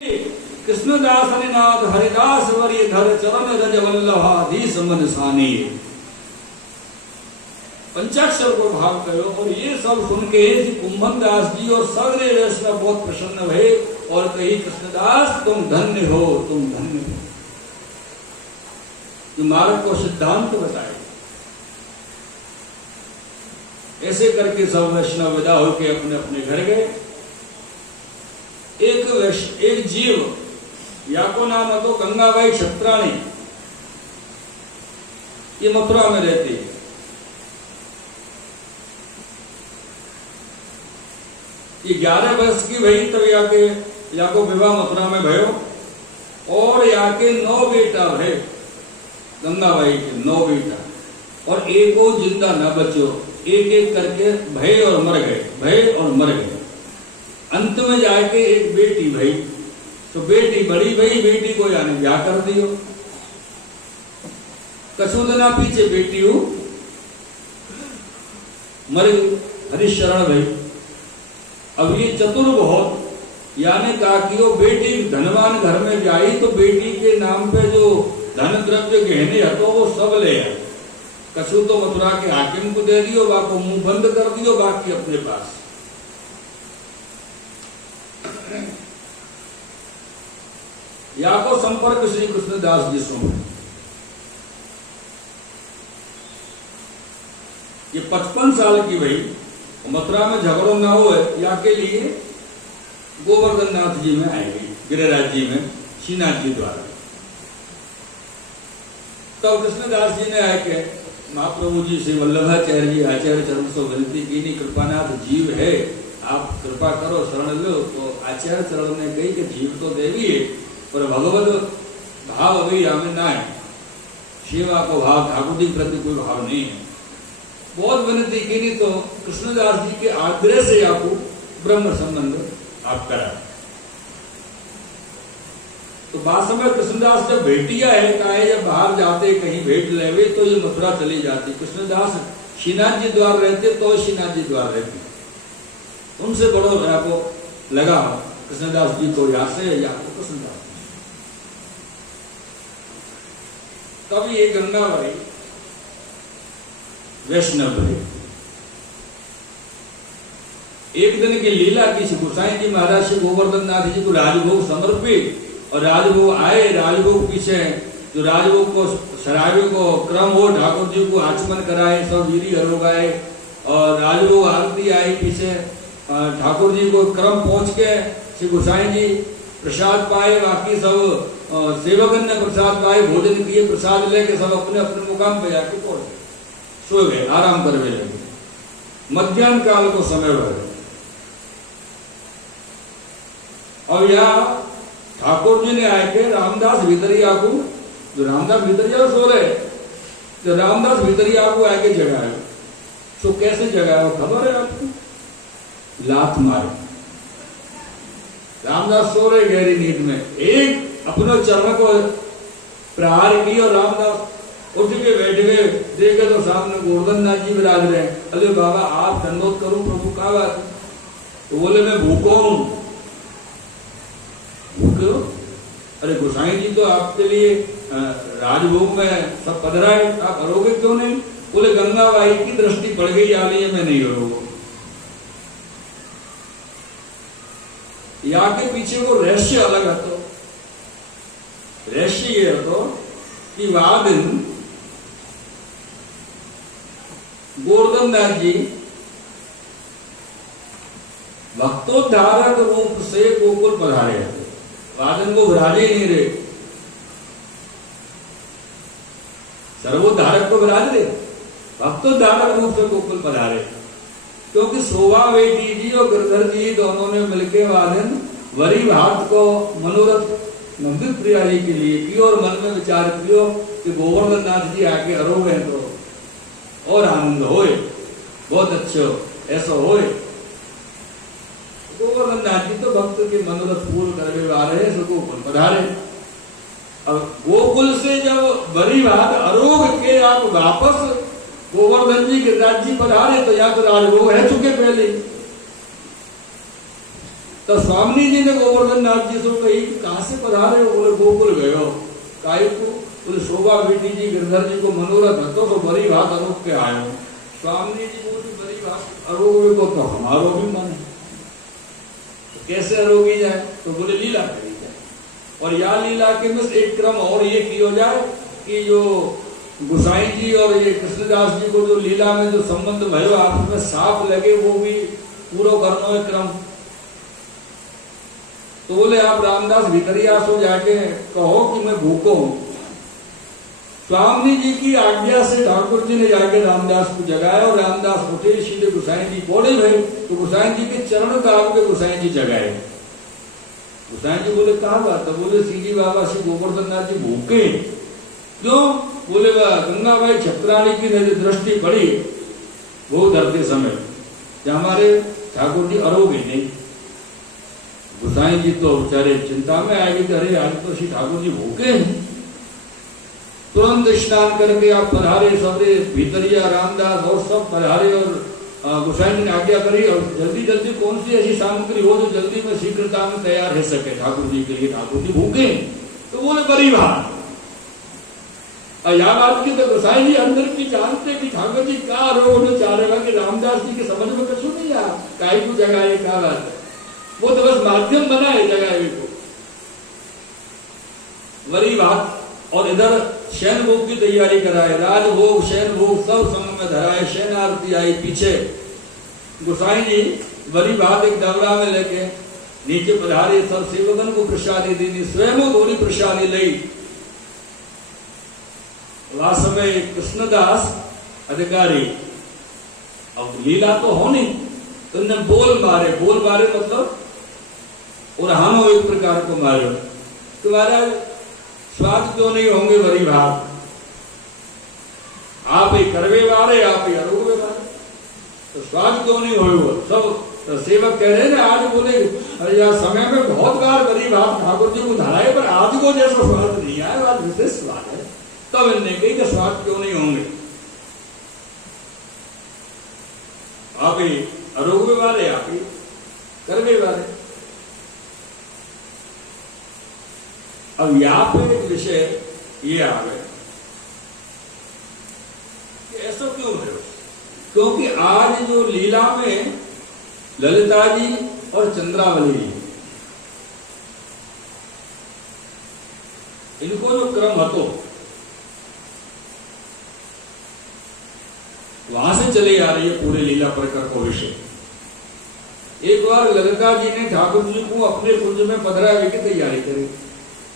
Krishnadas Harinath Haridas worry धर चरण रज वल्लभाधीश मन सानी। पंचाक्षर को भाव करो और ये सब सुन के कुंभन दास जी और सगरे वैष्णव बहुत प्रसन्न हुए और कही कृष्णदास तुम धन्य हो, तुम धन्य हो। जो मार्ग को सिद्धांत बताए ऐसे करके सब वैष्णव विदा होकर अपने अपने घर गए। एक जीव या को नाम है तो गंगाबाई छत्राणी, ये मथुरा में रहती है। ये 11 वर्ष की भई तब या को विवाह मथुरा में भयो और या के 9 बेटा भय, गंगाबाई के 9 बेटा और एको जिंदा न बचो। एक एक करके भय और मर गए, भय और मर गए। अंत में जाके एक बेटी भई, तो बेटी बड़ी भई, बेटी को यानी ब्याह कर दियो। कछुदना पीछे बेटी हो मर गई, हरिशरण भई। अब ये चतुर बहुत, यानी कहा कि वो बेटी धनवान घर में जाई तो बेटी के नाम पे जो धन द्रव्य गहने है तो वो सब ले आए। कछु तो मथुरा के हाकिम को दे दियो, बाको मुंह बंद कर दियो, बाकी अपने पास। या को संपर्क श्री कृष्णदास जी से ये 55 साल की भई, मथुरा में झगड़ो ना हो या के लिए गोवर्धन नाथ जी में आएगी, गिरिराज जी में श्रीनाथ जी द्वारा। तो कृष्णदास जी ने आके महाप्रभु जी से वल्लभाचार्य जी आचार्य चरण से विनती की, नहीं कृपानाथ जीव है, आप कृपा करो, शरण लो। तो आचार्य चरण ने कही कि जीव तो देवी है पर भगवत भाव अभी हमें ना है, सेवा को भाव ठाकुर जी प्रति कोई भाव नहीं है। बहुत विनती की, नहीं तो कृष्णदास जी के आग्रह से आपको ब्रह्म संबंध आप करा। तो बाद में कृष्णदास जब भेटिया है कहा जब बाहर जाते कहीं भेंट लेवे तो ये मथुरा चली जाती। कृष्णदास श्रीनाथ जी द्वार रहते तो श्रीनाथ जी द्वार रहती, उनसे बड़ो आपको लगा कृष्णदास जी को या से या को कृष्णदास। तब ये गंगाबाई वैष्णव है। एक दिन की लीला की गोसाई जी महाराज श्री गोवर्धन नाथ जी को राजभोग समर्पित और राजभोग आए। राजभोग पीछे जो राजभोग को शराबी को क्रम हो ठाकुर जी को आचमन कराए, सब वीरी हरो गाए और राजभोग आरती आई पीछे ठाकुर जी को क्रम पहुंच के श्री गोसाई जी प्रसाद पाए। बाकी सब सेवकन ने प्रसाद पाए, भोजन किए, प्रसाद लेके सब अपने अपने मुकाम पे जाके पहुंच गए, सो गए, आराम करने लगे। मध्याह्न काल को समय भर और यहाँ ठाकुर जी ने आए के रामदास भितरिया को, जो रामदास भितरिया सो रहे, तो रामदास भितरिया को आके जगाए। तो कैसे जगाया खबर है आपको? लात मारे। रामदास सो रहे गहरी नींद में, एक अपने चरण को प्रहार की और रामदास उठ के बैठ गए। देखे तो सामने गोवर्धन नाथ जी विराज रहे। अरे बाबा आप दंडोत करूं प्रभु का बात? तो बोले मैं भूखो हूं। भूखे हो? अरे गोसाई जी तो आपके लिए राजभोग में सब पधरा है, आप हरोगे क्यों नहीं? बोले गंगाबाई की दृष्टि पड़ गई आली है, मैं नहीं हरोगा। या के पीछे वो रहस्य अलग है। तो रहस्य ये है तो कि वह दिन गोवर्धन नाथ जी भक्तोद्धारक रूप से गोकुल पधारे। वादन को विराजे नहीं रहे, सर्वोद्धारक को विराज रहे, भक्तोद्धारक रूप से गोकुल पधारे। क्योंकि शोभा बेटी जी और गिरधर जी दोनों ने मिलकर वादन वरी भात को मनोरथ मंदिर प्रिया जी के लिए की और मन में विचार किया कि गोवर्धन नाथ जी आके अरोगे तो और आनंद होए, बहुत अच्छे ऐसा होए। गोवर्धन नाथ जी तो भक्त के मनोरथ पूर्ण करने आ रहे हैं, गोकुल पधारे। अब गोकुल से जब बड़ी बात अरोग के आप वापस गोवर्धन जी गिरिराज जी पधारे तो यहाँ तो राजभोग है चुके पहले। तो स्वामी जी ने गोवर्धन नाथ जी से कही, कहाँ से पधारे हो? बोले गोकुल गए हो। काहे को? बोले शोभा बेटी जी गिरधर जी को मनोरथ हतो तो बड़ी बात अरोग के आयो। स्वामी जी बोली बड़ी बात अरोग को तो हमारो भी मन है, तो कैसे अरोगी जाए? तो बोले लीला करी जाए। और या लीला के में एक क्रम और ये किया जाए कि जो गुसाई जी और ये कृष्णदास जी को जो लीला में जो संबंध भयो आपस में साफ लगे वो भी पूरा करना है क्रम। तो बोले आप रामदास भितरिया सो जाके कहो कि मैं भूखो हूं। स्वामी जी की आज्ञा से ठाकुर जी ने जाके रामदास को जगाया और रामदास उठे, सीधे गुसाई जी बोले भाई, तो गुसाई जी के चरण दाब के गुसाई जी जगाए। गुसाई जी बोले कहा बात है? बोले सीधी बाबा श्री गोवर्धन नाथ जी भूखे। क्यों? बोले गंगाबाई छत्राणी की दृष्टि पड़ी वो धरते समय कि हमारे ठाकुर जी अरोगे नहीं। गुसाई जी तो बेचारे चिंता में आएगी कि अरे आज तो श्री ठाकुर जी भूखे हैं। तुरंत स्नान करके आप पधारे, सबरे भीतरिया रामदास और सब पधारे और गुसाई जी ने आज्ञा करी और जल्दी जल्दी कौन सी ऐसी सामग्री हो जो जल्दी में शीघ्रता में तैयार रह सके ठाकुर जी के लिए। ठाकुर जी भूखे। तो बोले बड़ी बात। यह बात की तो गुसाई जी अंदर की जानते कि ठाकुर जी क्या रोने चाह रहे कि रामदास जी के समझ में कछु नहीं आया, काई को जगाए क्या बात है। वो तो बस माध्यम बना है जगाए को, बड़ी बात। और इधर शयन भोग की तैयारी कराए, राजभोग शयन भोग सब समय में धराए, शयन आरती आई पीछे। गुसाई जी बड़ी बात एक डबरा में लेके नीचे पधारे, सब सेवकन को प्रसादी दी, स्वयं थोड़ी प्रसादी ली। वास्तव में कृष्णदास अधिकारी अब लीला तो हो नहीं, तो उन्हें बोल मारे मतलब उड़ानो एक प्रकार को मारो। तो महाराज स्वाद क्यों नहीं होंगे? बड़ी बात। आप ही करवे वाले, आप ही अरोगे वाले, तो स्वाद क्यों नहीं हो? सब तो सेवक कह रहे ना आज बोले अरे यार समय में बहुत बार बड़ी बात ठाकुर जी को धराए पर आज को जैसा स्वाद नहीं आया, आज विशेष स्वाद है। तब इनने कही कि स्वाद क्यों नहीं होंगे? आप ही अरोगे वाले, आप ही करवे वाले। अब यहां पे एक विषय ये आ गया कि ऐसा क्यों है? क्योंकि आज जो लीला में ललिता जी और चंद्रावली जी, इनको जो क्रम हतो वहां से चले आ रही है पूरे लीला प्रकर को विषय। एक बार ललिता जी ने ठाकुर जी को अपने कुंज में पधरावे की तैयारी करी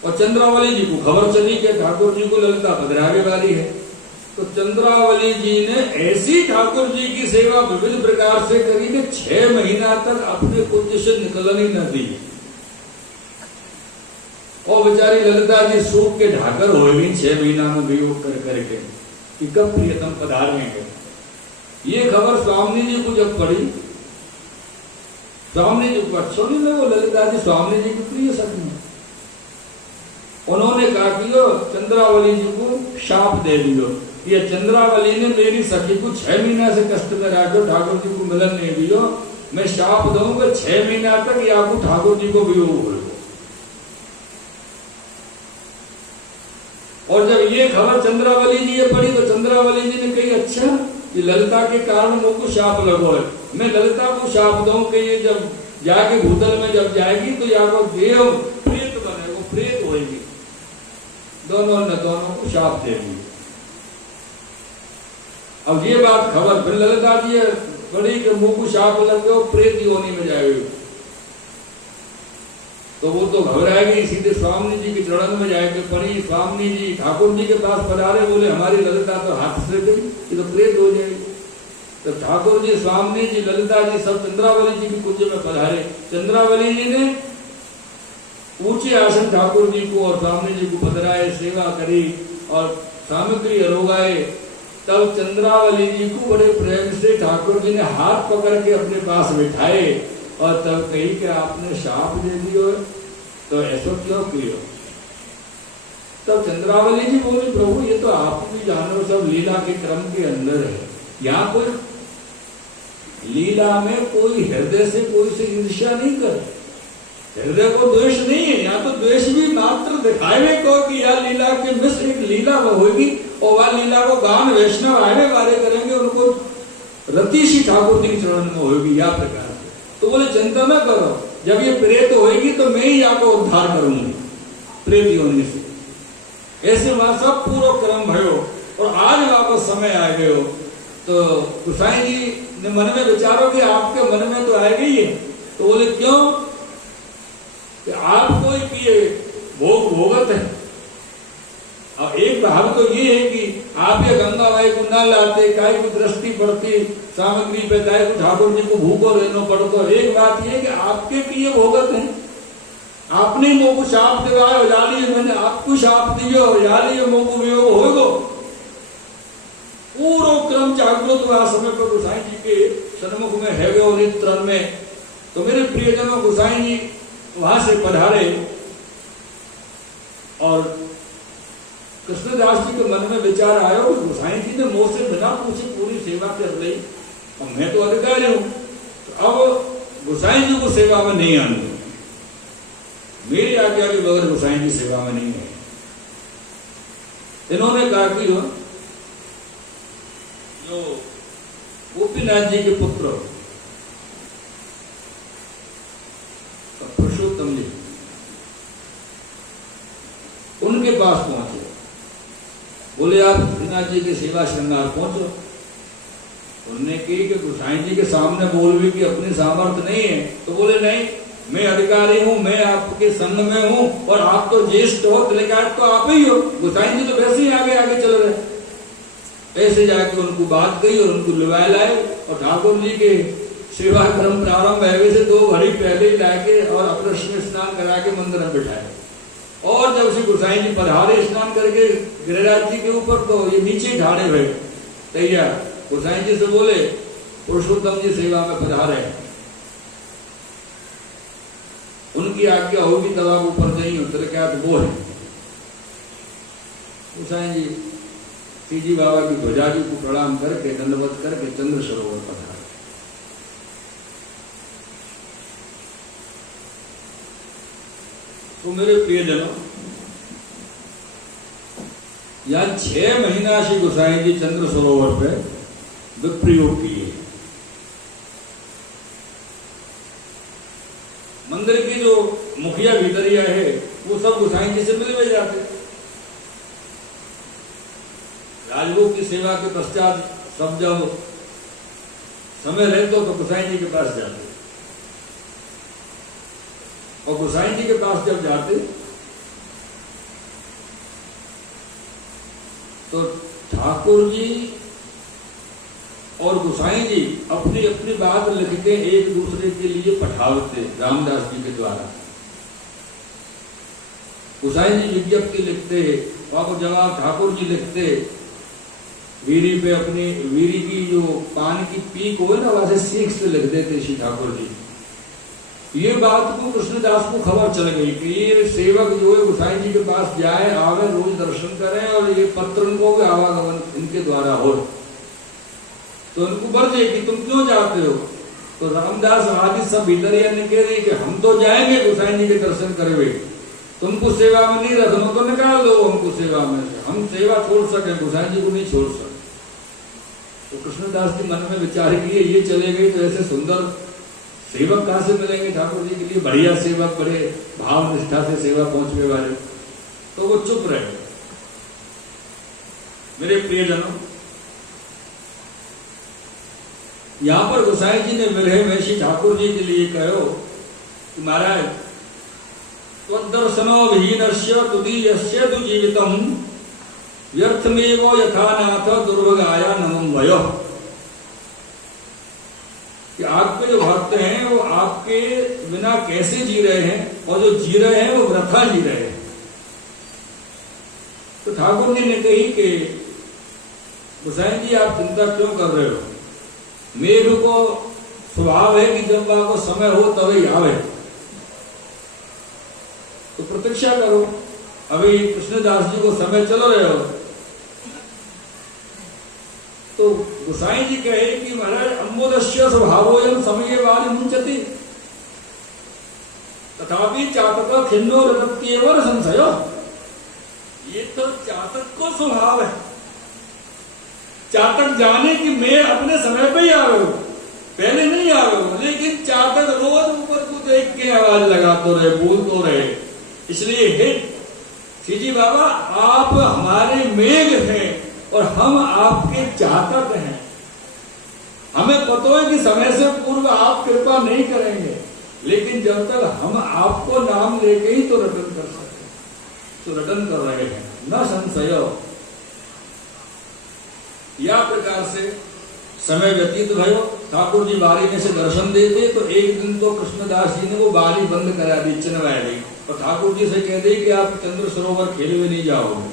और चंद्रावली जी को खबर चली कि ठाकुर जी को ललिता पधरावे वाली है। तो चंद्रावली जी ने ऐसी ठाकुर जी की सेवा विविध प्रकार से करी कि 6 महीना तक अपने कुंज से निकलने न दी। और बेचारी ललिता जी सूख के ढाकर हो गई 6 महीना में वियोग कर करके कि कब प्रियतम पधारेंगे। ये खबर स्वामी जी को जब पड़ी, स्वामी जी को अच्छा नहीं लगा। ललिता जी स्वामी जी की प्रिय सखी, उन्होंने कहा कि चंद्रावली जी को शाप दे दियो। ये चंद्रावली ने मेरी सखी को 6 महीना से कष्ट में रखो, ठाकुर जी को मिलन नहीं दियो, मैं शाप दूंगा 6 महीना तक या को ठाकुर जी को वियोग हो। और जब ये खबर चंद्रावली जी ये पड़ी तो चंद्रावली जी ने कही अच्छा ये ललिता के कारण मुझको शाप लगो है, मैं ललिता को शाप दूं कि ये जब जाके भूतल में जब जाएगी तो या को देव प्रेत बने, वो प्रेत होगी। दोनों ने दोनों को शाप दे दी। अब ये बात खबर फिर ललिता जी बड़ी कि मुंह को शाप लग गया, प्रेत योनि में जाएगी। तो वो तो घबराएगी, सीधे स्वामी जी के चरण में जाएगी पड़ी। स्वामी जी ठाकुर जी के पास पधारे, बोले हमारी ललिता तो हाथ से गई, ये तो प्रेत हो जाएगी। तो ठाकुर जी स्वामी जी ललिता जी सब चंद्रावली जी की कुंज में पधारे। चंद्रावली जी ने ऊंचे आसन ठाकुर जी को और स्वामी जी को पधराए, सेवा करी और सामग्री अरोगाए। तब चंद्रावली जी को बड़े प्रेम से ठाकुर जी ने हाथ पकड़ के अपने पास बिठाए और तब कही कि आपने शाप दे दियो, तो ऐसा क्यों किया? तब चंद्रावली जी बोली प्रभु ये तो आप भी जानो सब लीला के क्रम के अंदर है, यहाँ कोई लीला में कोई हृदय से कोई से ईर्ष्या नहीं करे। हृदय को द्वेष नहीं है, यहाँ तो द्वेष भी मात्र दिखावे को कि यह लीला के मिश्र एक लीला वो होगी और वह लीला को गान वैष्णव आवे वाले करेंगे, उनको रति श्री ठाकुर जी के चरण में होगी या प्रकार से। तो बोले चिंता न करो, जब ये प्रेत होगी तो मैं ही आपको उद्धार करूंगी प्रेत योनि से। ऐसे वहां सब पूर्व क्रम भयो और आज वापस समय आ गए हो। तो गोसाई जी ने मन में विचारो कि आपके मन में तो आएगा ही है। तो बोले क्यों कि आपको ये भोग भोगत है। और एक भाव तो ये है कि आप ये गंगा माई को न लाते, काय को दृष्टि पड़ती सामग्री पे, काय को ठाकुर जी को भूखो रहना पड़तो। एक बात ये कि आपके किए भोगत है, आपने मोह को शाप दिवायो जाली, मैंने आपको शाप दियो जाली मोह को वियोग होगो। पूरा क्रम जागृत हुआ समय पर गोसाई जी के सन्मुख में है गए नित्र में। तो मेरे प्रियजनों गोसाई जी वहां से पधारे और कृष्णदास जी के मन में विचार आया कि गोसाई जी ने मोह से बिना पूछे पूरी सेवा कर ली और मैं तो अधिकारी हूं, तो अब गोसाई जी को सेवा में नहीं आने, मेरी आज्ञा के बगैर गोसाई जी सेवा में नहीं है। इन्होंने कहा कि जो गोपीनाथ जी के पुत्र पुरुषोत्तम जी उनके पास पहुंचे, बोले आप गोपीनाथ जी के सेवा श्रृंगार पहुंचो। उनने की कि गोसाई जी के सामने बोल भी कि अपनी सामर्थ्य नहीं है। तो बोले नहीं, मैं अधिकारी हूं, मैं आपके संग में हूं और आप तो ज्येष्ठ हो, तिलकाट तो आप ही हो। गोसाई जी तो वैसे ही आगे आगे चल रहे। ऐसे जाके उनको बात कही और उनको लिवाए लाए और ठाकुर जी के सेवा क्रम प्रारंभ है वैसे 2 घड़ी पहले ही लाके और अपना स्नान करा के मंदिर में बिठाए। और जब से गोसाई जी पधारे स्नान करके गिरिराज जी के ऊपर, तो ये नीचे ढाड़े हुए तैयार। गोसाई जी से बोले पुरुषोत्तम जी सेवा में पधारे, उनकी आज्ञा होगी तब आप ऊपर जाइए। उतर क्या तो वो है गोसाई जी सीजी बाबा की ध्वजा जी को प्रणाम करके दंडवत करके चंद्र सरोवर पधारे। तो मेरे प्रियजनों, यहां 6 महीना श्री गोसाई जी चंद्र सरोवर पे विप्रयोग किए। मंदिर की जो मुखिया भीतरिया है वो सब गोसाई जी से मिले हुए जाते। राजभोग की सेवा के पश्चात सब जब समय रहते तो गोसाई जी के पास जाते और गोसाई जी के पास जब जाते तो ठाकुर जी और गोसाई जी अपनी अपनी बात लिख के एक दूसरे के लिए पठावते रामदास जी के द्वारा। गोसाई जी विज्ञप्ति लिखते, वहां को जवाब ठाकुर जी लिखते। वीरी पे अपनी वीरी की जो पान की पीक हो ना वैसे सीख से लिख देते श्री ठाकुर जी। ये बात को कृष्णदास को खबर चल गई कि ये सेवक जो है गोसाई जी के पास जाए, आवे, रोज दर्शन करें और ये पत्र उनको भी आवागमन इनके द्वारा हो। तो उनको बरजे कि तुम क्यों जाते हो। तो रामदास आदि सब भीतरिया ने कह दी कि हम तो जाएंगे गोसाई जी के दर्शन करवे, तुमको सेवा में नहीं रखना तो निकाल दो हमको सेवा में से, हम सेवा छोड़ सके, गोसाई जी को नहीं छोड़ सके। तो कृष्णदास जी मन में विचार किए ये चले गए तो ऐसे सुंदर सेवक कहां से मिलेंगे ठाकुर जी के लिए, बढ़िया सेवक, बड़े भाव निष्ठा से सेवा पहुंचने वाले। तो वो चुप रहे। मेरे प्रियजनों, यहां पर गोसाई जी ने विरह में श्री ठाकुर जी के लिए कहो कि महाराज त्वदर्शनो विहीनस्य तुदीयस्य तु जीवितम् व्यर्थमेव यथा नाथ दुर्भगाया नमं वयो। कि आपके जो भक्त हैं वो आपके बिना कैसे जी रहे हैं और जो जी रहे हैं वो वृथा जी रहे हैं। तो ठाकुर जी ने कही कि गोसाई जी आप चिंता क्यों कर रहे हो, मेघ को स्वभाव है कि जब आपको समय हो तभी आवे, तो प्रतीक्षा करो। अभी कृष्णदास जी को समय चल रहे हो। तो गोसाई जी कहे कि महाराज अम्बोदस्य स्वभावोयम समय वाली मुंचती तथापि चातक खिन्नो रत्येवर संशय। ये तो चातक को स्वभाव है। चातक जाने कि मैं अपने समय पे ही आ रहा हूं, पहले नहीं आ रहा हूं, लेकिन चातक रोज ऊपर को देख के आवाज लगाते रहे, बोलते रहे। इसलिए हे सीजी बाबा, आप हमारे मेघ हैं और हम आपके चातक हैं। हमें पता है कि समय से पूर्व आप कृपा नहीं करेंगे, लेकिन जब तक हम आपको नाम लेके ही तो रटन कर सकते, तो रटन कर रहे हैं, न संशय। या प्रकार से समय व्यतीत भयो। ठाकुर जी बारी में से दर्शन देते, तो एक दिन तो कृष्णदास जी ने वो बारी बंद करा दी, चिन्हवा दी, और ठाकुर जी से कह दी कि आप चंद्र सरोवर खेले हुए नहीं जाओगे,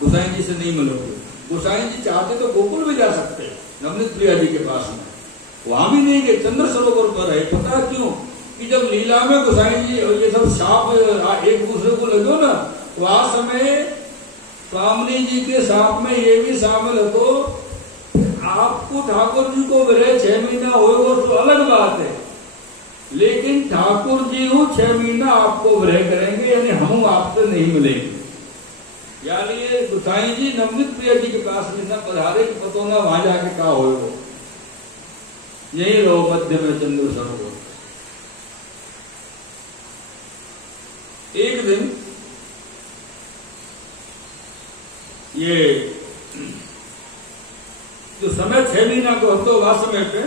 गोसाई जी से नहीं मिलोगे। गोसाई जी चाहते तो गोकुल भी जा सकते, नवनीत प्रिया जी के पास में, वहां भी नहीं गए, चंद्र सरोवर पर रहे। पता क्यों? कि जब लीला में गोसाई जी और ये सब साप एक दूसरे को लगो ना, तो आ समय स्वामी जी के साप में ये भी शामिल है, तो आपको ठाकुर जी को विरह 6 महीना होगा तो अलग बात है, लेकिन ठाकुर जी वो 6 महीना आपको विरह करेंगे, यानी हम आपसे नहीं मिलेंगे। यानी ये गोसाई जी नवनीत प्रिया जी के पास में न पधारे कि पतो ना वहां जाके का होगा, यही रहो मध्य में चंद्र सरोवर। एक दिन ये जो समय 6 महीना को हफ्तो वह समय पे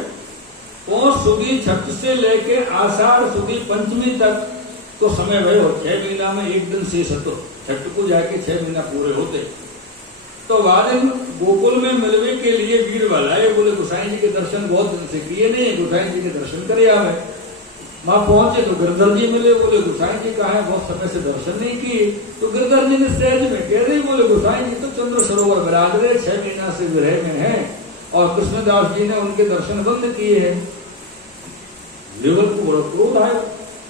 पौष सुधी छठ से लेके आषाढ़ सुधी पंचमी तक तो समय भय हो। 6 महीना में एक दिन शेष हतो, छठ को जाके 6 महीना पूरे होते। तो वह दिन गोकुल में मिलवे के लिए वीर वालाए, बोले गोसाई जी के दर्शन बहुत दिन से किए नहीं, गोसाई जी के दर्शन करे आवे। वहां पहुंचे तो गिरधर जी मिले, बोले गोसाई जी कहा है, बहुत समय से दर्शन नहीं किए। तो गिरधर जी ने सहज में कह रही, बोले गोसाई जी तो चंद्र सरोवर विराज रहे, 6 महीना से विरह में है, और कृष्णदास जी ने उनके दर्शन बंद किए हैं। लेवल को बड़ा क्रोध आए,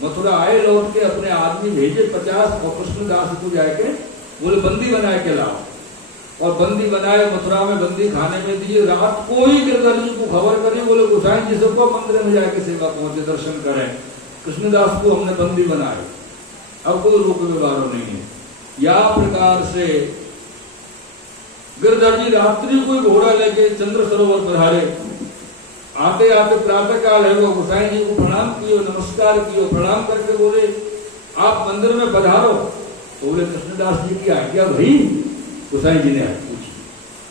मथुरा आए, लौट के अपने आदमी भेजे 50, और कृष्णदास को जाके बोले बंदी बना के लाओ, और बंदी बनाए, मथुरा में बंदी खाने में दिए। रात को ही गिरधर जी को खबर करी, बोले गोसाई जी सबको मंदिर में जाके सेवा पहुंचे, दर्शन करें, कृष्णदास को हमने बंदी बनाए, अब कोई रोक व्यवहार नहीं है। या प्रकार से गिरधर जी रात्रि को घोड़ा लेके चंद्र सरोवर पधारे। आते आते प्रातः काल है, वो गोसाई जी को प्रणाम कियो, नमस्कार कियो, प्रणाम करके बोले आप मंदिर में पधारो। तो बोले कृष्णदास जी की आज्ञा भई? गोसाई जी ने पूछी।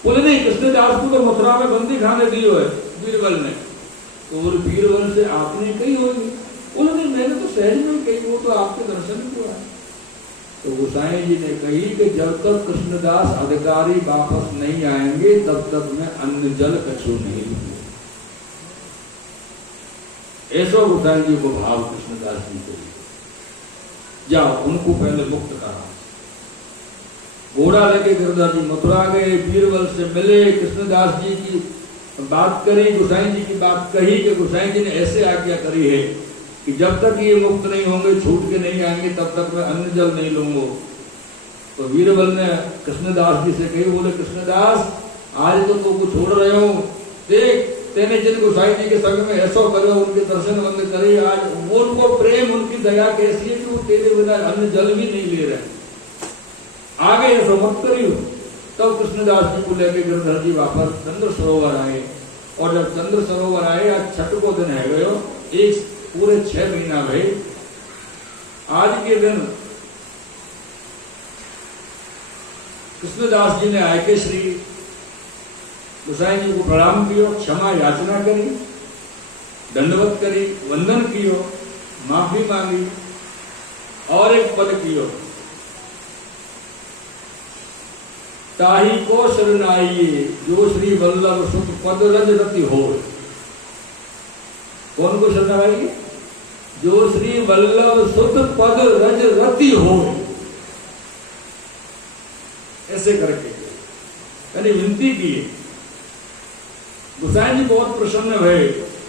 बोले नहीं, कृष्णदास को तो मथुरा में बंदी खाने दियो है बीरबल ने। तो बोले बीरबल से आपने कही होगी? बोले नहीं, मैंने तो सहज में कही, वो तो आपके दर्शन को आए। तो गोसाई जी ने कही कि जब तक कृष्णदास अधिकारी वापस नहीं आएंगे तब तक मैं अन्न जल कछु नहीं लूंगा। ऐसा गोसाई जी को भाव कृष्णदास जी को, जाओ उनको पहले मुक्त करा। घोड़ा लेके गिरधर जी मथुरा गए, बीरबल से मिले, कृष्णदास जी की बात करी, गोसाई जी की बात कही कि गोसाई जी ने ऐसे आज्ञा करी है कि जब तक ये मुक्त नहीं होंगे, छूट के नहीं आएंगे, तब तक मैं अन्न जल नहीं लूंगा। तो बीरबल ने कृष्णदास जी से कही, बोले कृष्णदास आज तो तुमको छोड़ रहे हो, देख तेने जिन गोसाई जी के संग में ऐसा करो, उनके दर्शन बंद करे, आज वो उनको प्रेम, उनकी दया कैसी है कि वो तेरे बिना अन्न जल भी नहीं ले रहे, आगे ऐसा मत करियो। तब कृष्णदास जी को लेके गिरधर जी वापस चंद्र सरोवर आए, और जब चंद्र सरोवर आए, आज छठ को दिन है गयो, एक पूरे 6 महीना भय। आज के दिन कृष्णदास जी ने आके श्री गोसाई जी को प्रणाम कियो, क्षमा याचना करी, दंडवत करी, वंदन कियो, माफी मांगी, और एक पद कियो, ताही को शरणाइए जो श्री वल्लभ सुख पद रज रति हो। कौन को शरणाइए? जो श्री वल्लभ सुख पद रज रति हो। ऐसे करके यानी विनती की। गोसाई जी बहुत प्रसन्न हुए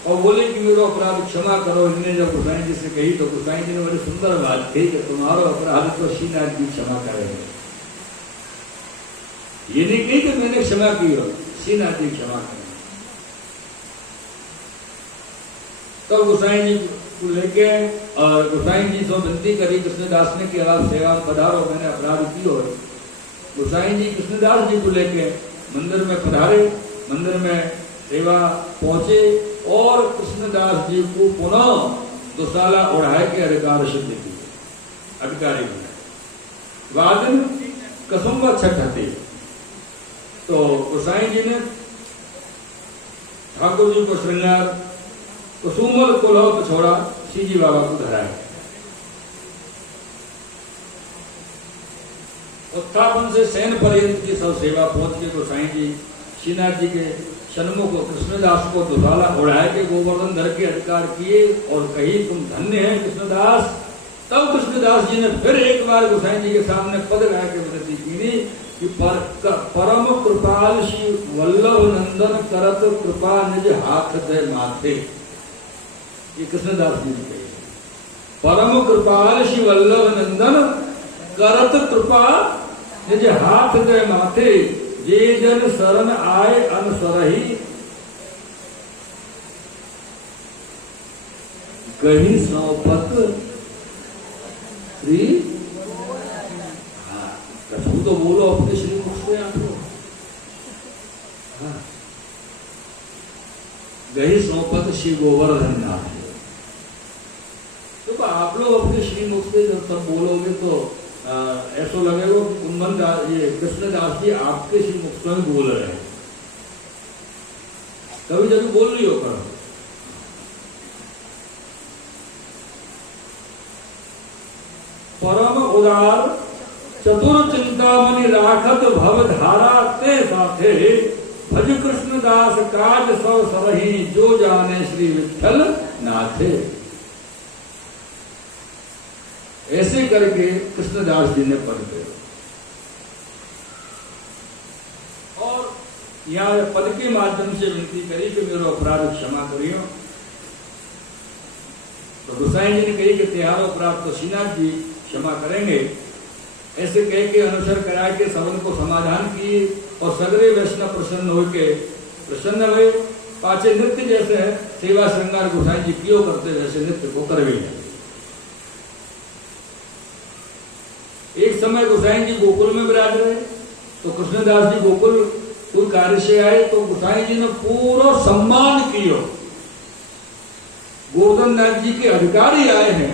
और बोले कि मेरा अपराध क्षमा करो। इनने जब गोसाई जी से कही तो गोसाई जी ने बड़ी सुंदर बात कही कि तुम्हारा अपराध तो श्रीनाथ जी क्षमा करेंगे। ये नहीं कही कि मैंने क्षमा की हो, श्रीनाथ जी क्षमा करेंगे। तब गोसाई जी को लेके और गोसाई जी से विनती करी कृष्णदास ने कि आप सेवा में पधारो, मैंने अपराध किया है। गोसाई जी कृष्णदास जी को लेके मंदिर में पधारे, मंदिर में सेवा पहुंचे और कृष्णदास जी को पुनः दुशाला उड़ाए के अधिकार सिद्ध किए, अधिकारी बनाए। वादन कसुम्बा छठ हते, तो गोसाई जी ने ठाकुर जी को श्रृंगार कुसुमल कुलह पिछोड़ा सीजी बाबा को धराया। उत्थापन से सैन पर्यंत की सब सेवा पहुंच के गोसाई जी श्रीनाथ जी के सन्मुख कृष्णदास को दुशाला उड़ाए के गोवर्धन धर के अधिकार किए और कही तुम धन्य है कृष्णदास। तब कृष्णदास जी ने फिर एक बार गोसाई जी के सामने पद गा के विनती की कि परम कृपाल श्री वल्लभ नंदन करत कृपा निज हाथ दे माथे। ये कृष्णदास जी ने कही, परम कृपाल श्री वल्लभ नंदन करत कृपा निज हाथ दे माथे। जे जन शरण आए अनसरही कहीं सौपत श्री। हाँ, कछु तो बोलो अपने श्री मुख से आप लोग। हाँ, गही सौपत श्री गोवर्धन नाथ। तो आप लोग अपने श्री मुख से जब सब बोलोगे तो ऐसा लगेगा कि कुंदन दास, ये कृष्णदास जी आपके श्री मुख से बोल रहे हैं। कभी जब बोल रही हो करो। परम उदार चतुर चिंतामणि राखत भव धारा ते साथे। भज कृष्णदास काज सौ सरही जो जाने श्री विठल नाथे। ऐसे करके कृष्णदास जी ने पद दिया और यहाँ पद के माध्यम से विनती करी कि मेरा अपराध क्षमा करियो। तो गोसाई जी ने कही कि त्यारो अपराध तो श्रीनाथ जी क्षमा करेंगे। ऐसे कह के अनुसर करा के सबन को समाधान किए और सगरे वैष्णव प्रसन्न होके प्रसन्न हुए। पाचे नृत्य जैसे है सेवा श्रृंगार गोसाई जी क्यों करते वैसे नृत्य को कर भी। एक समय गोसाई जी गोकुल में विराज रहे तो कृष्णदास जी गोकुल कोई कार्य से आए तो गोसाई जी ने पूरा सम्मान किया। गोवर्धन नाथ जी के अधिकारी आए हैं,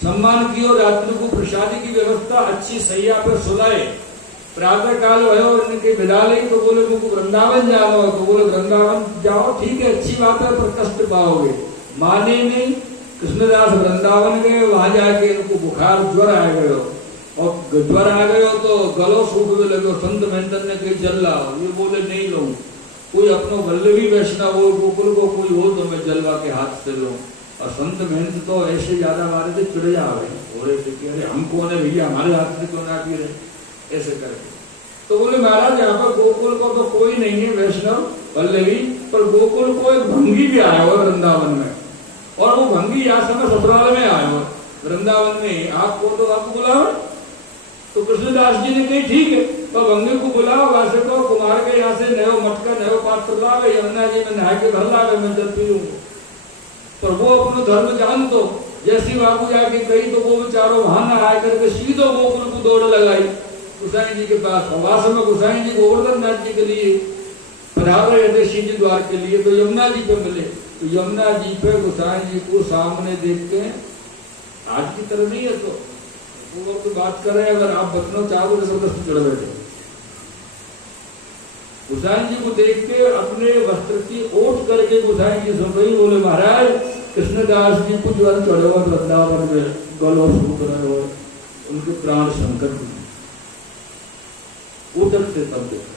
सम्मान किया। रात्रि को प्रसादी की व्यवस्था अच्छी सैया पर सुलाए। प्रातः काल भयो इनके विदा ली तो बोले मुझको वृंदावन जाना हो, तो बोले वृंदावन जाओ ठीक है, अच्छी बात है, पर कष्ट पाओगे। माने नहीं, कृष्णदास वृंदावन गए, वहां जाके इनको बुखार ज्वर आ गए और ज्वर आ गए तो गलो सूखने लगे। संत मेहनत ने कही जल लाओ, ये बोले नहीं लो, कोई अपनो वल्लभी वैष्णव हो गोकुल को कोई हो तो मैं जलवा के हाथ से लूं। और संत मेहनत तो ऐसे ज्यादा मारे थे चिड़िया आ गए हो रहे थे कि अरे हम कौन है भैया, हमारे हाथ से क्यों ना पी रहे, ऐसे करके। तो बोले महाराज यहाँ पर गोकुल को तो कोई नहीं है वैष्णव वल्लभी, पर गोकुल को एक भंगी भी आया हुआ वृंदावन में, और वो भंगी यहाँ समय ससुराल में आया हुआ वृंदावन में, आपको तो आपको बुलाओ। तो कृष्णदास जी ने कही ठीक है, तो भंगी को बुलाओ। वैसे तो कुमार के यहाँ से नयो मटका नयो पात्र लावे, यमुना जी में नहा के घर लावे, मैं जल पी लूंगा। पर वो अपना धर्म जान तो जैसी बाबू जाके गई तो वो बेचारो वहां न आया करके सीधो गोकुल को दौड़ लगाई गोसाई जी के पास। वास्तव में गोसाई जी गोवर्धन नाथ जी के लिए पधार रहे थे श्री जी द्वार के लिए, तो यमुना जी पे मिले। तो यमुना जी पे गोसाई जी को सामने देख के, आज की तरह नहीं है तो वो वक्त बात कर रहे हैं, अगर आप बचना चाहो तो जबरदस्ती चढ़ बैठे। गोसाई जी को देख के अपने वस्त्र की ओट करके गोसाई जी सुन रही, बोले महाराज कृष्णदास जी को ज्वर चढ़े हुए वृंदावन में, गलो सूख रहे हो, उनके प्राण संकट में उठक से तब देखा।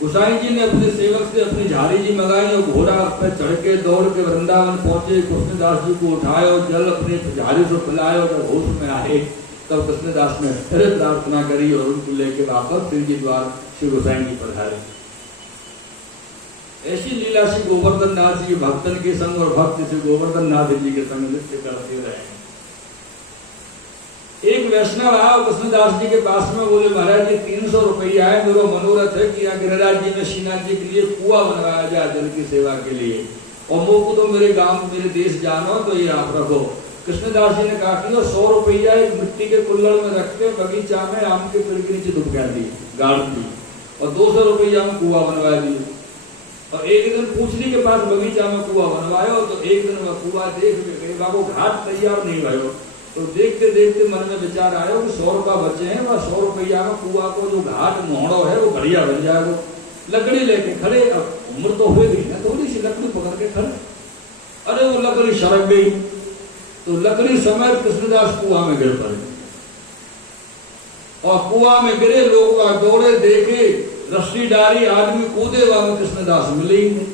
गोसाई जी ने अपने सेवक से अपनी झाड़ी जी मंगाई और घोड़ा पे चढ़ के दौड़ के वृंदावन पहुंचे। कृष्णदास जी को उठाए और जल अपने झाड़ी से पिलाए और होश में आए तब कृष्णदास ने फिर प्रार्थना करी और उनको लेके वापस श्री जी द्वार श्री गोसाई जी पधारे। ऐसी लीला श्री गोवर्धन नाथ जी भक्तन के संग और भक्त श्री गोवर्धन नाथ जी के संग नृत्य करते रहे। एक वैष्णव आया कृष्णदास जी के पास में, बोले महाराज जी 300 रुपया है, मेरा मनोरथ है कि यहाँ गिरिराज जी में श्रीनाथ जी के लिए कुआं बनवाया जाए जल की सेवा के लिए, और मोको तो मेरे गांव मेरे देश जानो तो ये आप रखो। कृष्णदास जी ने कहा कि 100 रुपया एक मिट्टी के कुल्लड़ में रख के बगीचा में आम के पेड़ के नीचे दुबका दी, गाड़ दी, और 200 रुपया में कुआं बनवा दिए। और एक दिन पूछली के पास बगीचा में कुआं बनवायो, तो एक दिन वह कुआं देख बाबू घाट तैयार नहीं भयो, तो देखते देखते मन में विचार आयो कि 100 रुपया बचे हैं, वह 100 रुपया में कुआं को जो घाट मोहड़ो है वो बढ़िया बन जाएगा। लकड़ी लेके खड़े, अब उम्र तो हो गई ना, थोड़ी सी लकड़ी पकड़ के खड़े, अरे वो लकड़ी सरक गई, तो लकड़ी समेत कृष्णदास कुआं में गिर पड़े, और कुआं में गिरे, लोग दौड़े देखे, रस्सी डाली, आदमी कूदे, वहां में कृष्णदास मिले ही नहीं।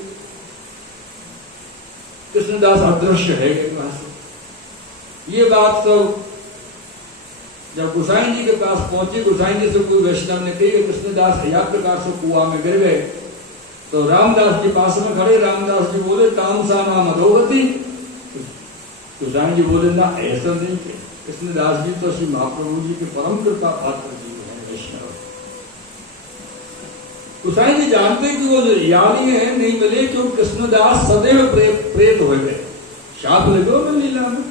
कृष्णदास अदृश्य है ये बात तो जब गोसाई जी के पास पहुंचे, गोसाई जी से कोई वैष्णव ने कही कृष्णदास या प्रकार से कुआं में गिर गए, तो रामदास जी पास में खड़े, रामदास जी बोले तामसा नाम अधोगति, गोसाई जी बोले ना ऐसा नहीं, कृष्णदास जी तो श्री महाप्रभु जी के परम कृपा पात्र जी है वैष्णव। गोसाई जी जानते कि वो याली है नहीं मिले, क्योंकि कृष्णदास सदैव प्रेत हो गए, शाप लगे में लीला में,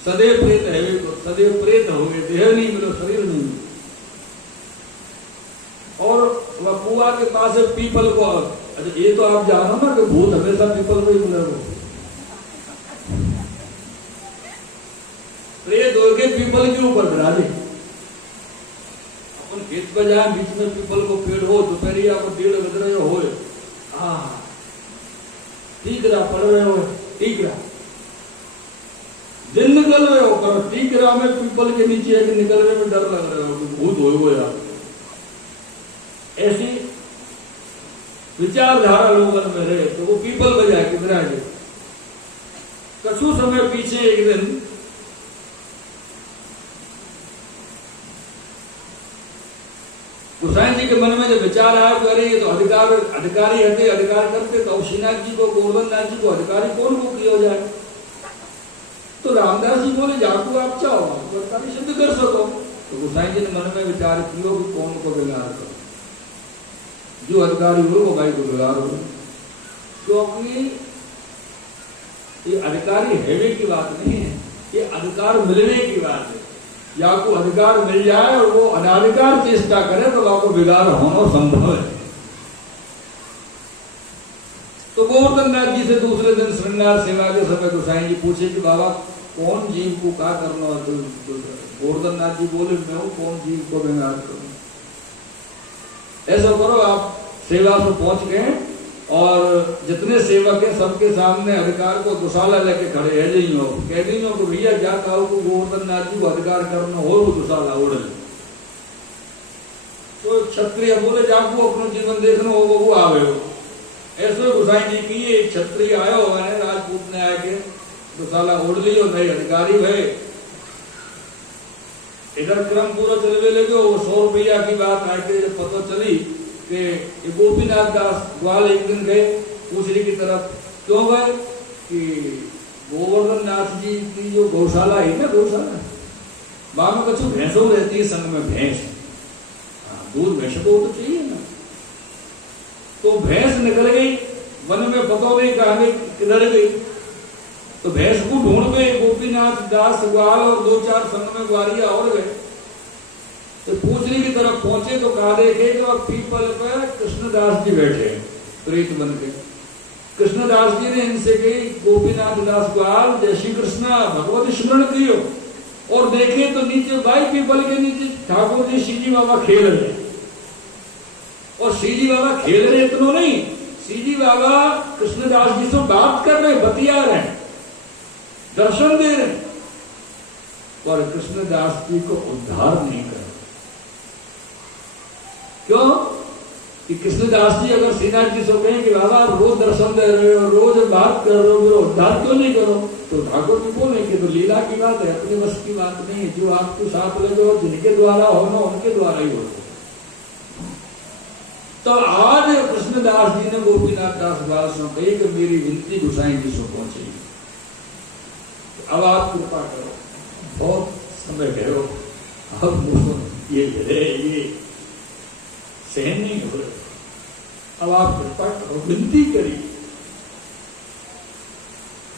सदैव प्रेत है, सदैव प्रेत हो गए, देह नहीं मिलो, शरीर नहीं मिलो। और वह कुआं के पास है पीपल को, अच्छा ये तो आप जानो ना कि भूत हमेशा पीपल को ही मिले, प्रेत हो गए पीपल के ऊपर विराजे। अपन खेत पर जाए, बीच में पीपल को पेड़ हो, दोपहरिया को 1.5 बज रहे हो, ठीक रहा, पड़ रहे हो, ठीक रहा, दिन निकल रहे हो, पर ठीक रहा में पीपल के नीचे एक निकलने में डर लग रहे हो कि भूत हो यार। ऐसी विचारधारा लोगों में रहे, तो वो पीपल बजा के विराजे। कछु समय पीछे एक दिन गोसाई जी के मन में जब विचार आया तो अरे ये तो अधिकारी है, अधिकार करते तो श्रीनाथ जी को, गोवर्धन नाथ जी को अधिकारी कौन को किया जाए। तो रामदास जी बोले जाको आप चाहो तो अधिकारी सिद्ध कर सको। तो गोसाई जी ने मन में विचार किया कि कौन को बिगाड़ करो, जो अधिकारी हो वो भाई को बिगाड़ो, क्योंकि ये अधिकारी हैवे की बात नहीं है, ये अधिकार मिलने की बात है। या को अधिकार मिल जाए और वो अनाधिकार चेष्टा करे तो वहां को बिगाड़ होना संभव है। तो गोवर्धन नाथ जी से दूसरे दिन श्रृंगार सेवा के समय गोसाई जी पूछे कि बाबा कौन जीव को क्या करना है। तो गोवर्धन नाथ जी बोले मैं हूं, कौन जीव को बिगाड़ करूं। ऐसा करो आप सेवा से पहुंच गए और जितने सेवक हैं सबके सामने अधिकार को दुशाला लेके खड़े है जी हो, कह दी हो कि भैया क्या कहो को गोवर्धन नाथ जी को अधिकार करना हो वो दुशाला उड़। तो क्षत्रिय बोले जाको अपना जीवन देखना हो वो आवे हो। ऐसे गोसाई जी की एक क्षत्रिय आया हो, राजपूत ने आके दुशाला उड़ लियो, नए अधिकारी भय। इधर क्रम पूरा चलने लगे, वो 100 रुपया की बात आके जब पता चली कि गोपीनाथ दास ग्वाल एक दिन गए पूछरी की तरफ, क्यों गए कि गोवर्धन नाथ जी की जो गौशाला है ना, गौशाला वहां में कुछ भैंसों रहती है, संग में भैंस, दूध भैंस तो चाहिए ना। तो भैंस निकल गई वन में, पता नहीं कहां किधर गई। तो भैंस को ढूंढ गए गोपीनाथ दास ग्वाल और 2-4 संग में ग्वालिया और गए। तो पूछने की तरफ पहुंचे तो कहा देखे कि वह पीपल पर कृष्णदास जी बैठे प्रेत बन के। कृष्णदास जी ने इनसे कही गोपीनाथ दास ग्वाल जय श्री कृष्णा भगवत स्मरण कियो, और देखे तो नीचे भाई पीपल के नीचे ठाकुर जी सीजी बाबा खेल रहे। और सीजी बाबा खेल रहे इतना नहीं, सीजी बाबा कृष्णदास जी से बात कर रहे, बतिया रहे, दर्शन दे रहे, और कृष्णदास जी को उद्धार नहीं कर। क्यों कि कृष्णदास जी अगर श्रीनाथ जी से कहें कि बाबा आप रोज दर्शन दे रहे हो, रोज बात कर रहे हो, उद्धार क्यों नहीं करो, तो ठाकुर जी बोले कि तो लीला की बात है, अपने बस की बात नहीं है। जो आपको साथ लगे हो, जिनके द्वारा होना उनके द्वारा ही होना। तो आज कृष्णदास जी ने गोपीनाथ दास ग्वाल से कही कि मेरी विनती गोसाई जी से पहुंची, अब आप कृपा करो, बहुत समय गए हो, अब ये सहन नहीं हो रहा, अब आप कृपा करो, विनती करिए।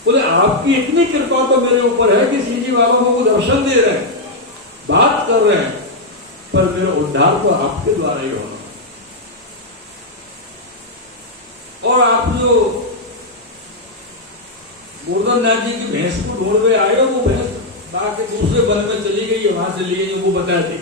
बोले आपकी इतनी कृपा तो मेरे ऊपर है कि सीजी वालों को दर्शन दे रहे हैं, बात कर रहे हैं, पर मेरा उद्धार तो आपके द्वारा ही होना। और आप जो गोवर्धन नाथ जी की भैंस को ढूंढ आए हो, वो भैंस बाकी दूसरे वन में चली गई है, वहां से लिए जो वो बता दे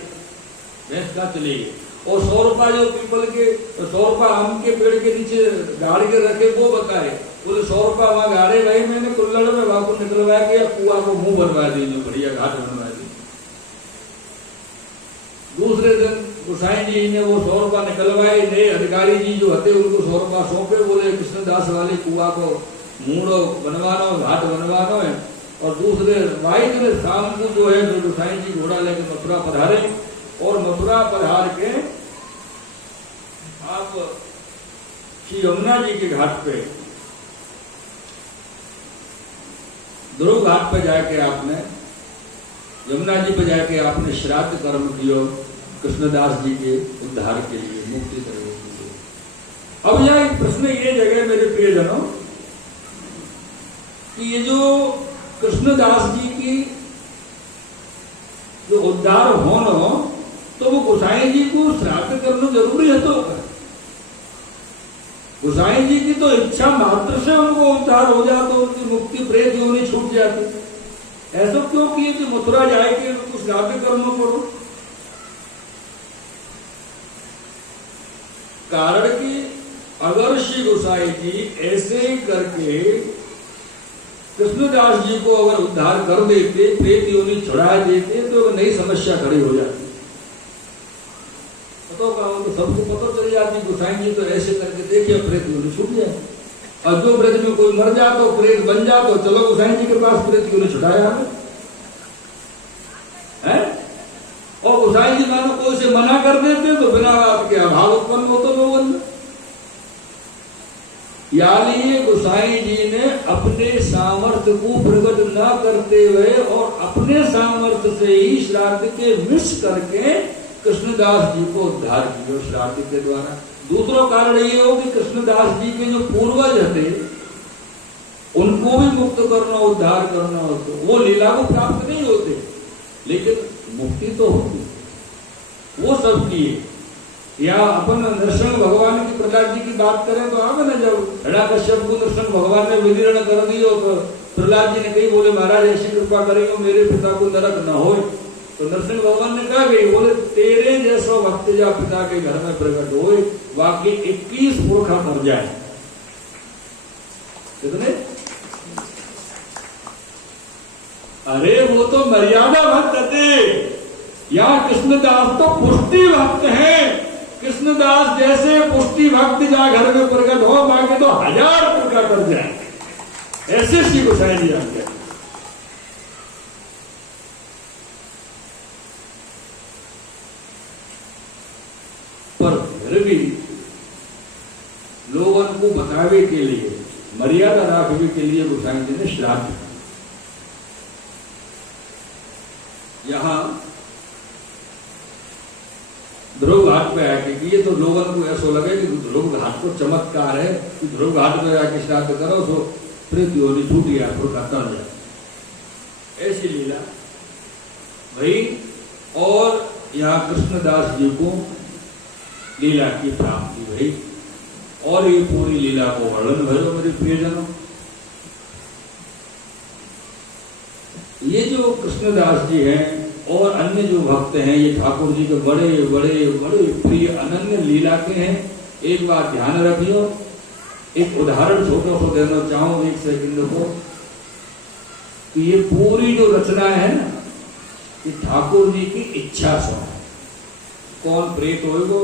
भैंस कहाँ चली गई। और 100 रुपया जो पीपल के 100 रुपया आम के पेड़ के नीचे गाड़ के रखे वो बताए, बोले 100 रुपया वहां गाड़े भाई मैंने कुल्लड़ में वहां को निकलवा के कुआ को मुंह बनवा दी, जो बढ़िया घाट बनवा दी। दूसरे दिन गोसाई जी ने वो 100 रुपया निकलवाए, नए अधिकारी जी जो हते उनको 100 रुपया सौंपे, बोले कृष्णदास वाले कुआ को मूड़ो बनवानो, घाट बनवानो है। और दूसरे भाई दिन शाम को जो है जो गोसाई जी घोड़ा लेके मथुरा पधारे, और मथुरा पधार के आप श्री यमुना जी के घाट पे, ध्रुव घाट पे जाके आपने यमुना जी पे जाके आपने श्राद्ध कर्म किया कृष्णदास जी के उद्धार के लिए, मुक्ति करने के लिए। अब यह एक प्रश्न ये जगह मेरे प्रियजनों कि ये जो कृष्णदास जी की जो उद्धार होना, तो वो गोसाई जी को श्राद्ध करना जरूरी है? तो गोसाई जी की तो इच्छा मात्र से उनको उद्धार हो जाता, उनकी मुक्ति प्रेत योनि छूट जाती। ऐसा क्यों किए कि मथुरा जाएगी उनको श्राद्ध करना पड़ो? कारण कि अगर श्री गोसाई जी ऐसे ही करके कृष्णदास जी को अगर उद्धार कर देते, प्रेत योनि छुड़ा देते, तो नई समस्या खड़ी हो जाती। तो सबको पता चल जाती गोसाई जी तो ऐसे करके देखिए प्रेत योनि छूट जाए, और जो ब्रज में कोई मर जा तो प्रेत बन जा, तो चलो गोसाई जी के पास प्रेत योनि छुड़ाया हमें है। और गोसाई जी मानो कोई से मना कर देते तो बिना आपके अभाव उत्पन्न होते लोगों में। यानी गोसाई जी ने अपने सामर्थ्य को प्रकट न करते हुए और अपने सामर्थ्य से ही श्राद्ध के मिस करके कृष्णदास जी को उद्धार किया श्राद्ध के द्वारा। दूसरा कारण ये हो कि कृष्णदास जी के जो पूर्वज थे उनको भी मुक्त करना, उद्धार करना हो, तो वो लीला को प्राप्त नहीं होते, लेकिन मुक्ति तो होती, वो सब किए। या अपन नरसिंह भगवान की प्रहलाद जी की बात करें तो आगे ना, जब हिरण्यकश्यप को नरसिंह भगवान ने विदीर्ण कर दियो तो प्रहलाद जी ने कही, बोले महाराज ऐसी कृपा करेंगे मेरे पिता को नरक न हो। तो नरसिंह भगवान ने कहा गई, बोले तेरे जैसा भक्त जा पिता के घर में प्रकट हो, बाकी 21 पुरखा मर जाए। कितने? अरे वो तो मर्यादा भक्त थे, या कृष्णदास तो पुष्टि भक्त हैं। कृष्णदास जैसे पुष्टि भक्त जा घर में प्रकट हो, बाकी तो 1000 प्रकट कर जाए, ऐसे श्री गोसाई जी आते हैं। पर फिर भी लोगों को बतावे के लिए, मर्यादा रखने के लिए गोसाई जी ने श्राद्ध। यहां ध्रुव घाट पे आके किए तो लोगों को ऐसा लगे कि ध्रुव घाट को चमत्कार है कि ध्रुव घाट पे आके श्राद्ध करो तो प्रेत योनि छूट गया, खत्म हो जाए, ऐसी लीला भाई। और यहाँ कृष्णदास जी को लीला की प्राप्ति भई, और ये पूरी लीला को वर्णन भरो मेरे प्रियजनों। ये जो कृष्णदास जी हैं और अन्य जो भक्त हैं, ये ठाकुर जी के बड़े बड़े बड़े प्रिय अनन्य लीला के हैं। एक बात ध्यान रखियो, एक उदाहरण छोटा सा देना चाहूं 1 सेकंड को, कि ये पूरी जो रचना है ना, ये ठाकुर जी की इच्छा से है। कौन प्रेत होएगो,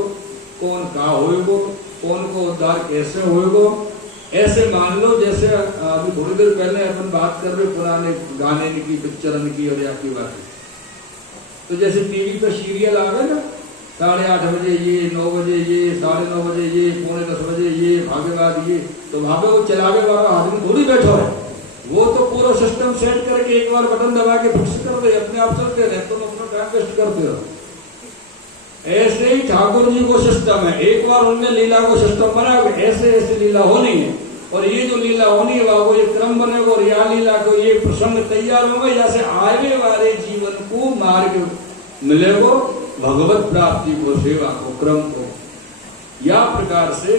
कौन का होएगो, कौन को उद्धार कैसे होएगो, ऐसे मान लो जैसे अभी थोड़ी देर पहले अपन बात कर रहे पुराने गाने की, पिक्चर की और या की बात। तो जैसे टीवी पे सीरियल आ गए ना, 8:30 बजे ये, 9 बजे ये, 9:30 बजे ये, 9:45 बजे ये, भागेवाद ये, तो वहां पे वो चलावे वाला आदमी थोड़ी बैठा है, वो तो पूरा सिस्टम सेट करके एक बार बटन दबा के फिक्स कर दे, अपने आप चलते रहे, तुम अपना टाइम वेस्ट करते हो। ऐसे ही ठाकुर जी को सिस्टम है, एक बार उनने लीला को सिस्टम बनाया, ऐसे ऐसे लीला होनी है, और ये जो लीला होनी है वो ये क्रम बनेगा, और या लीला को ये प्रसंग तैयार होगा, जैसे आने वाले जीवन को मार्ग मिलेगा भगवत प्राप्ति को, सेवा को, क्रम को। या प्रकार से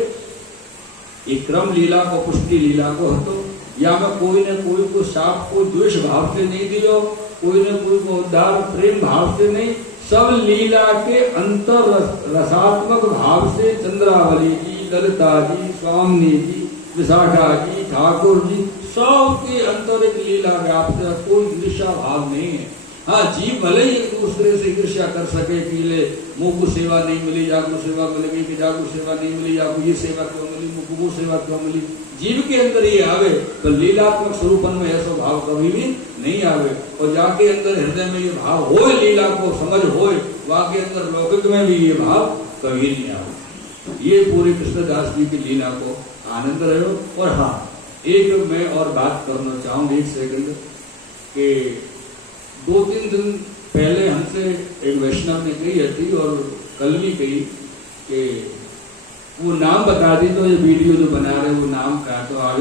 ये क्रम लीला को, पुष्टि लीला को हतो, या मैं कोई न कोई को साप को द्वेष भाव से नहीं दियो, कोई न कोई को उद्धार प्रेम भाव से नहीं, सब लीला के अंतर रसात्मक भाव से चंद्रावली जी, ललिता जी, स्वामी जी, विशाखा जी, ठाकुर जी, सबके अंतर एक लीला व्याप्त है, कोई ईर्ष्या भाव नहीं है। हाँ, जीव भले ही एक दूसरे से ईर्ष्या कर सके कि ले मुँह को सेवा नहीं मिली, जागो सेवा मिलेगी, कि जागो सेवा नहीं मिली, आपको ये सेवा क्यों मिली, मुँह को वो सेवा क्यों मिली, जीव के अंदर ये आवे, तो लीलात्मक स्वरूपन में ऐसा भाव कभी भी नहीं आवे। और जाके अंदर हृदय में ये भाव हो, लीला को समझ हो, वहाँ के अंदर लौकिक में भी ये भाव कभी नहीं आवे। ये पूरी कृष्णदास जी की लीला को आनंद रहो। और हाँ, एक मैं और बात करना चाहूंगी, एक सेकंड, कि 2-3 दिन पहले हमसे एक वैष्णव ने कही थी, और कल भी कही कि वो नाम बता दी, तो ये वीडियो जो बना रहे वो नाम का, तो आज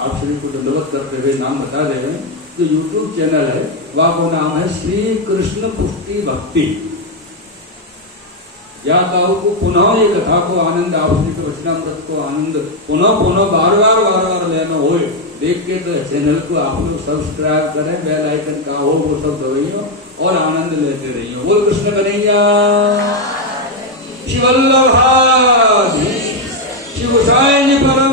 आप श्री को दंडवत करते हुए नाम बता रहे हैं। जो यूट्यूब चैनल है वह को नाम है श्री कृष्ण पुष्टि भक्ति। या ताऊ को पुनः ये कथा को आनंद, आप श्री के वचनामृत को आनंद पुनः पुनः बार बार लेना हो, देख के तो चैनल को आप लोग सब्सक्राइब करें, बेल आइकन का हो वो सब दबाइयो और आनंद लेते रहिए। बोल कृष्ण कन्हैया, शिव वल्लभा, शिव गोसाई जी परम